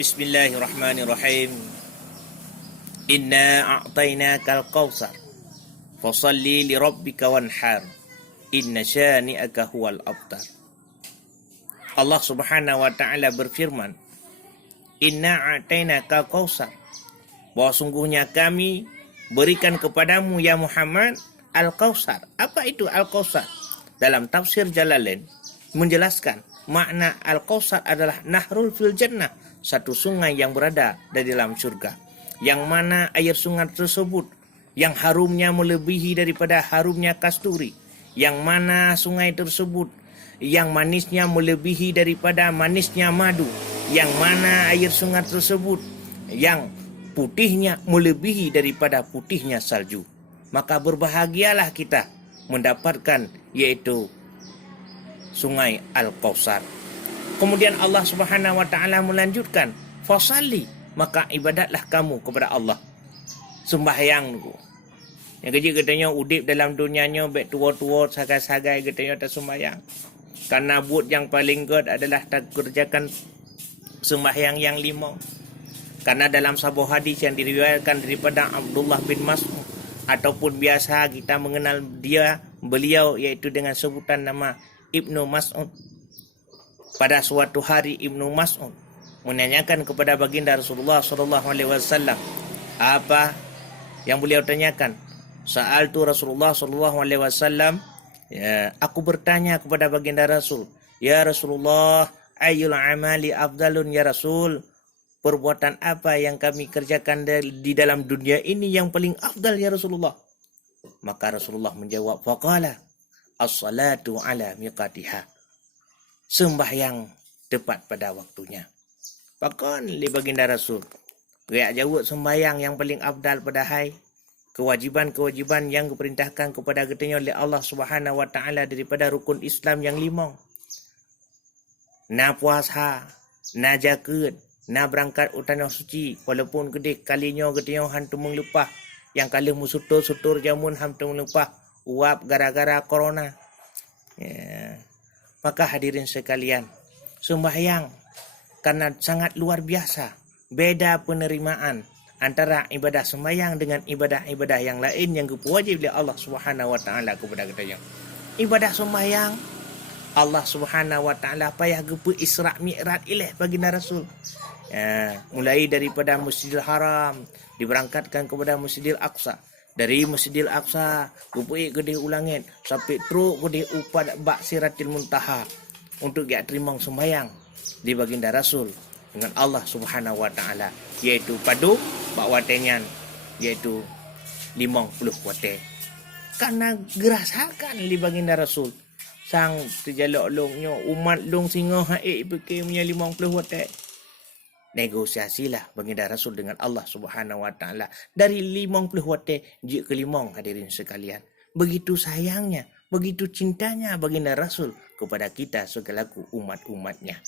Bismillahirrahmanirrahim. Inna a'tainakal kautsar fasalli li rabbika wanhar. Inna syani'aka huwal abtar. Allah Subhanahu wa taala berfirman, Inna a'tainakal kautsar, bahwa sungguhnya kami berikan kepadamu ya Muhammad al-kautsar. Apa itu al-kautsar? Dalam tafsir Jalalain menjelaskan makna al-kautsar adalah nahrul fil jannah, satu sungai yang berada di dalam surga, yang mana air sungai tersebut yang harumnya melebihi daripada harumnya kasturi, yang mana sungai tersebut yang manisnya melebihi daripada manisnya madu, yang mana air sungai tersebut yang putihnya melebihi daripada putihnya salju. Maka berbahagialah kita mendapatkan yaitu sungai Al-Kautsar. Kemudian Allah Subhanahu wa taala melanjutkan, fasalli, maka ibadatlah kamu kepada Allah. Sembahyang tu. Yang kerja katanya udip dalam dunianya baik tua-tua sagai-sagai katanya tak sembahyang. Karena buat yang paling good adalah tak kerjakan sembahyang yang 5. Karena dalam sebuah hadis yang diriwayatkan daripada Abdullah bin Mas'ud, ataupun biasa kita mengenal beliau iaitu dengan sebutan nama Ibnu Mas'ud. Pada suatu hari Ibnu Mas'ud menanyakan kepada baginda Rasulullah SAW. Apa yang beliau tanyakan? Sa'altu Rasulullah SAW, ya, aku bertanya kepada baginda Rasul, ya Rasulullah, ayyul amali afdalun ya Rasul, perbuatan apa yang kami kerjakan di dalam dunia ini yang paling afdal ya Rasulullah? Maka Rasulullah menjawab, faqala as-salatu ala miqatiha, sembahyang tepat pada waktunya. Pakon li baginda Rasul, riak jawab sembahyang yang paling afdal pada hai, kewajiban-kewajiban yang diperintahkan kepada katanya oleh Allah Subhanahu wa taala daripada rukun Islam yang 5. Na puasa, na zakat, na berangkat utanah suci, walaupun gede kalinya katanya hantu menglepah, yang kali musutur-sutur jamun hantu menglepah uap gara-gara corona. Ya. Maka hadirin sekalian, sembahyang karena sangat luar biasa, beda penerimaan antara ibadah sembahyang dengan ibadah-ibadah yang lain yang wajib oleh Allah Subhanahu wa taala kepada kita. Ibadah sembahyang Allah Subhanahu wa taala payah gepu Isra Mi'raj ilih baginda Rasul. Ya, mulai daripada Masjidil Haram diberangkatkan kepada Masjidil Aqsa. Dari Masjidil Aqsa gupui gede ulangit sampai teruk gede upad bak Siratil Muntaha untuk dia terima sembahyang di baginda Rasul dengan Allah Subhanahu wa taala, yaitu padu bak watenyan yaitu 50 wate. Karena gerasakan di baginda Rasul sang terjalak longnya umat long singa haik pakai punya 50 wate. Negosiasilah baginda Rasul dengan Allah Subhanahu wa taala dari 50 wate je ke 5, hadirin sekalian. Begitu sayangnya, begitu cintanya baginda Rasul kepada kita segalaku umat-umatnya.